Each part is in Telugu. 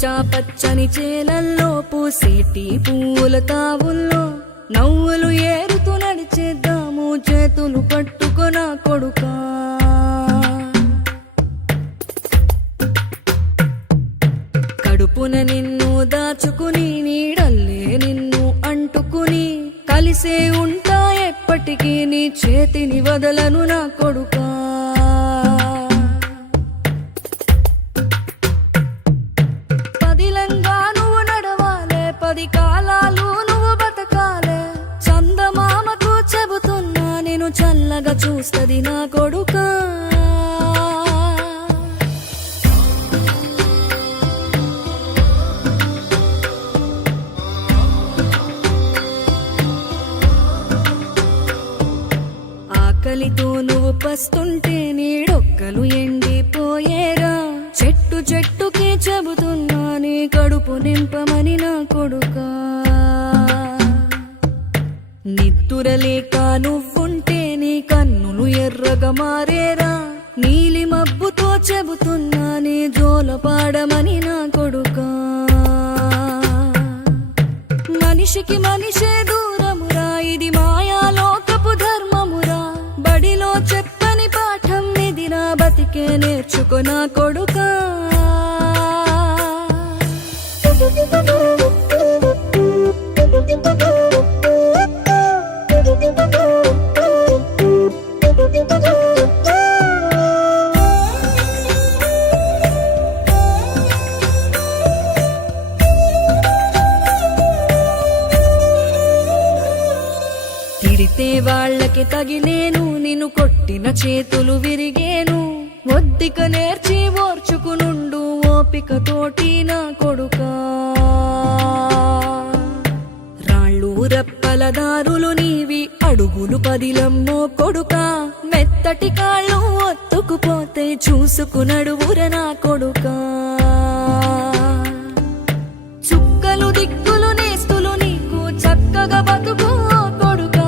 పచ్చా పచ్చని చేలల్లో పూసేటి పూల తావుల్లో నవ్వులు ఏరుతూ నడిచేద్దాము చేతులు పట్టుకొన కొడుకా. కడుపున నిన్ను దాచుకుని నీడల్లే నిన్ను అంటుకుని కలిసే ఉంటా ఎప్పటికీ నీ చేతిని వదలను నా కొడుకా. పదిలంగా నువ్వు నడవాలే, 10 కాలాలు నువ్వు బతకాలే. చందమామకు చెబుతున్నా నేను చల్లగా చూస్తది నా కొడుకా. ఆకలితో నువ్వు పస్తుంటే నీడొక్కలు ఎండిపోయేరా. చెట్టు చెట్టుకి చెబుతున్నా నీ కడుపు నింపమని నా కొడుకా. నిద్దురలేక నువ్వుంటే నీ కన్నులు ఎర్రగా మారేరా. నీలి మబ్బుతో చెబుతున్నా నీ జోల పాడమని నా కొడుకా. మనిషికి మనిషే దూరమురా, ఇది మాయాలోకపు ధర్మమురా. బడిలో చెప్పని పాఠం ఇది నా బతికే నేర్చుకో నా కొడుకా. తిడితే వాళ్ళకి తగిలేను, నిన్ను కొట్టిన చేతులు విరిగేను. ఒద్దిక నేర్చి ఓర్చుకునుండు ఓపిక తోటి నా కొడుకా. రాళ్ళు రప్పల దారులు నీవి, అడుగులు పదిలమ్మో కొడుకా. మెత్తటి కాళ్ళు ఒత్తుకుపోతే చూసుకునడువుర నా కొడుకా. చుక్కలు దిక్కులు నేస్తులు నీకు చక్కగా బతుకు కొడుకా.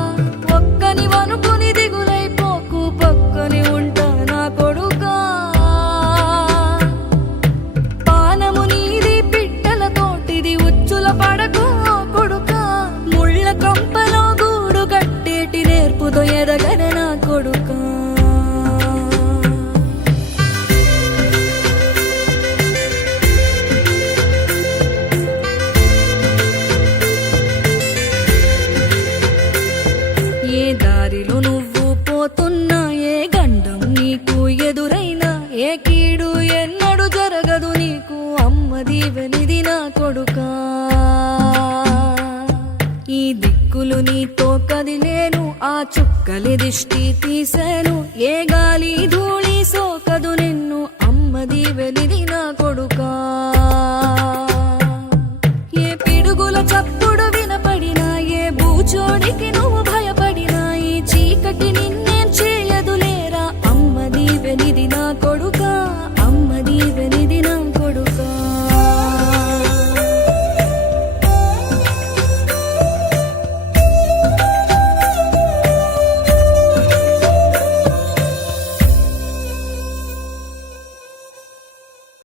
ఒక్కని వనుకుని దిగులైపోకు, పక్కని ఉంటా నా కొడుకా. పానము నీది పిట్టల తోటిది, ఉచ్చుల పడకు కొడుకా. ముళ్ళ కంపలో గూడు కట్టేటి నేర్పుతో ఎదగన నా కొడుకా. ఏ దారిలో నువ్వు పోతున్నా, ఏ గండం నీకు ఎదురైనా, ఏ కీడు ఎన్నడు జరగదు నీకు అమ్మ దీవెనిది నా కొడుకా. ఈ దిక్కులు నీతో కదిలేను, ఆ చుక్కలి దిష్టి తీశాను. ఏ గాలి